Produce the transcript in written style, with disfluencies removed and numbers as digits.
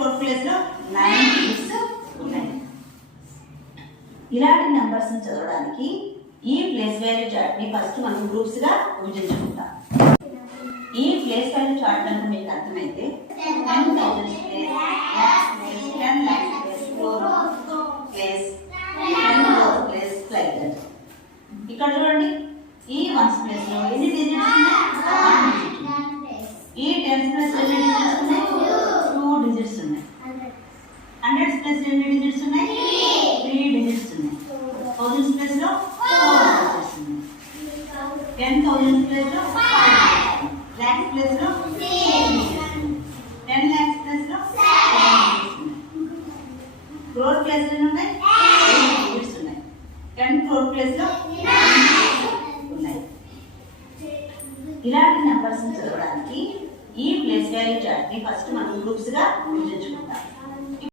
Crore place లో 9 digits ఉన్నాయి. ఇలాంటి నెంబర్స్ ని చదవడానికి ఈ ప్లేస్ వాల్యూ చార్ట్ ని ఫస్ట్ మనం గ్రూప్స్ గా విభజించుకుంటాం. ఈ ప్లేస్ వాల్యూ చార్ట్ అంటే మీకు అర్థమైతే 10,000 place, lakhs place, 10 lakhs place, crore place, 10 crore place like that. ఇక్కడ చూడండి, ఈ వన్స్ ప్లేస్ లో ఎన్ని డిజిట్స్ ఉన్నాయి? 1 డిజిట్. ఈ టెన్స్ ప్లేస్ ఎన్ని డిజిట్స్ ఉన్నాయి? 2 డిజిట్స్ ఉన్నాయి. హండ్రెడ్స్ ప్లేస్ ఎన్ని డిజిట్స్ ఉన్నాయి? 3 డిజిట్స్ ఉన్నాయి. థౌజండ్స్ ప్లేస్ లో 4 డిజిట్స్ ఉన్నాయి. 10,000 ప్లేస్ లో 5 డిజిట్స్. lakhs ప్లేస్ లో 10 lakhs ప్లేస్ లో 10 crore ప్లేస్ ఎన్ని ఉన్నాయి? 8 డిజిట్స్ ఉన్నాయి. 10 crore ప్లేస్ లో ఉన్నాయి. ఇలాంటి నెంబర్స్ ని చదవడానికి ఈ ప్లేస్ వాల్యూ చార్ట్ ని ఫస్ట్ మనం గ్రూప్స్ గా విభజించుకుంటాం.